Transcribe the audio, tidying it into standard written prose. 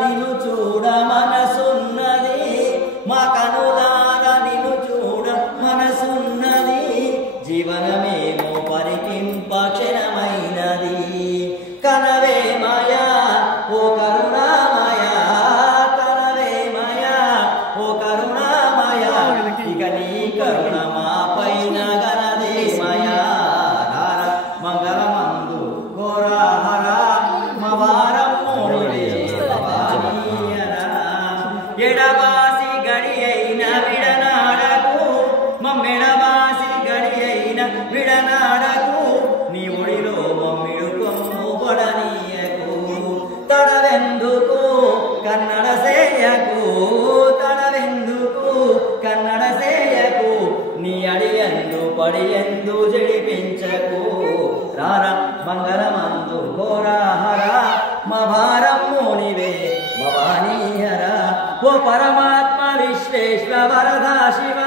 నిన్ను చూడ మనసున్నది మా కనులార నిన్ను చూడ మనసున్నది జీవనమేమో పరికింప క్షణమైనది కనవే మాయా ఓ కరుణామయ కనవే మాయా ఓ కరుణామయ ఇక నీ కరుణ మా పైన గనదే మాయా ధార మంగళమందు ఘోరాహర మవారం ఎడబాసి గడి అయిన విడనాడకు మమ్మెడబాసి గడి అయిన విడనాడకు నీ ఒడిలో మమ్మిడు కొమ్ము పొడనీయకు తడవెందుకు కన్నడ సేయకు తడవెందుకు కన్నడ సేయకు నీ అడియందు పడియందు జడిపించకు రార మంగళమందు ఘోరాహర మా భారము నీవే భవానీహర ఓ పరమాత్మ విశ్వేశ్వర వరదా శివ